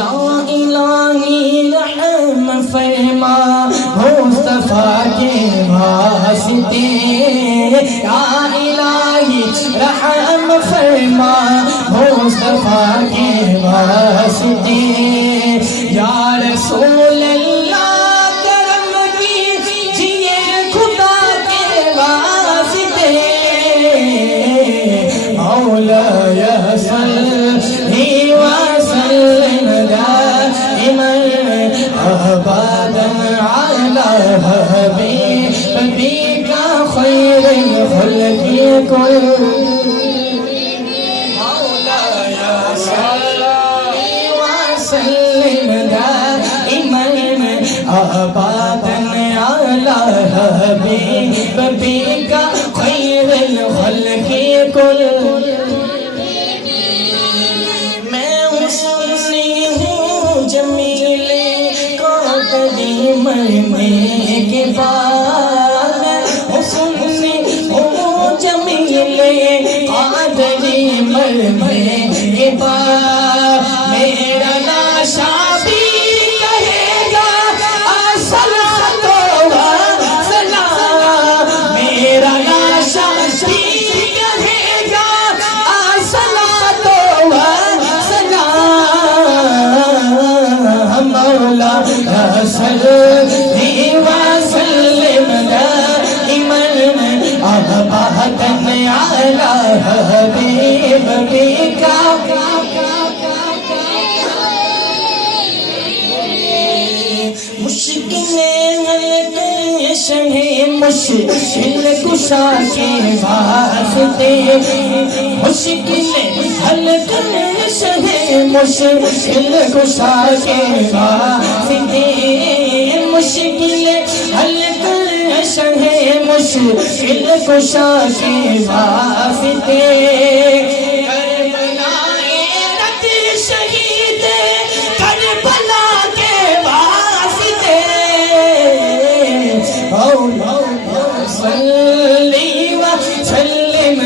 یا الہی رحم فرما مصطفیٰ کے واسطے، یا الہی رحم فرما مصطفیٰ کے واسطے، یا رسول اللہ کرم کیجئے خدا کے واسطے، مولاي صلی وسلم دائما ابدا على حبيبك خير الخلق كل، مولاي صلی وسلم دائما ابدا على حبيبك خير الخلق كل۔ مرنے کے بعد حسن ہو جمیل قادری، مرنے کے بعد میرا لاشا بھی کہے گا الصلاۃ والسلام، میرا لاشا بھی کہے گا الصلاۃ والسلام، مولا صلی وسلم دائما ابدا على حبيبك۔ مشکلیں حل شہ مشکل کشا کے واسطے، مشکلیں حل شہ مشکل کشا کے واسطے، مشکل حل شہ مشکل کشا کے واسطے، صلی وسلم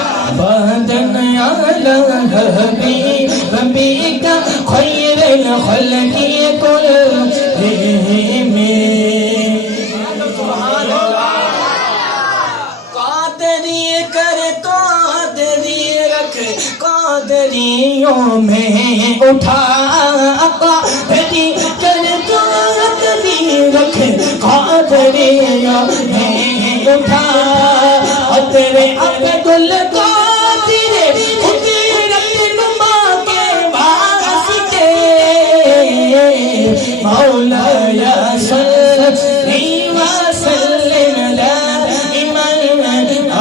ابدا على حبيبك خير الخلق كلهم۔ قادری کر قادری رکھ قادریوں میں اٹھا، قادری کر قادری رکھ قادریوں میں اٹھا، تیرے عبد القادر قدرت نما کے واسطے، مولاي صلی وسلم دائما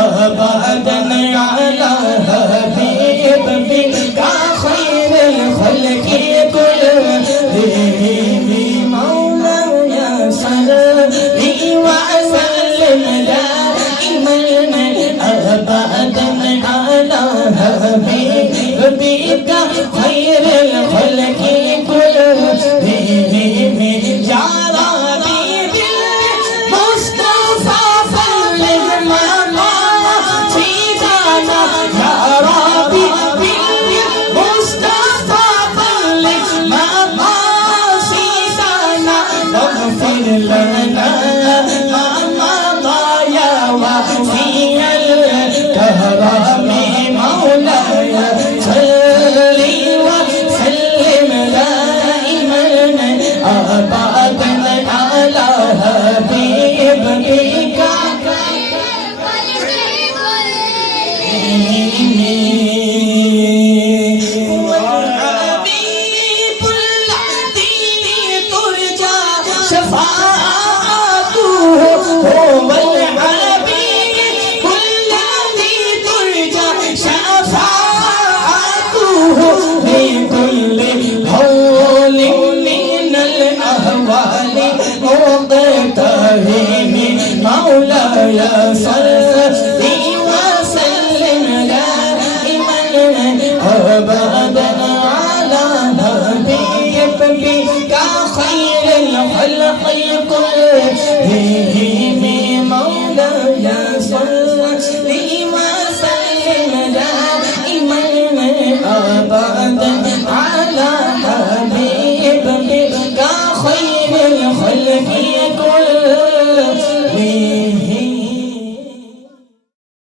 ابدا على حبيبك خير الخلق كلهم، مولاي صلی وسلم دائما ابدا على حبيبك خير الخلق كلهم، یا ربی بالمصطفى بلغ مقاصدنا، یا ربی بالمصطفى بلغ مقاصدنا، واغفر لنا ما مضى يا واسع الكرم، مولاي صلی وسلم دائما ابدا على حبيبك والحبيب الذي ترجى شفاعته، هو الحبيب الذي ترجى شفاعته، لكل هول من الأهوال مقتحم، مولاي صلی وسلم دائما ابدا على حبيبك خير الخلق كلهم۔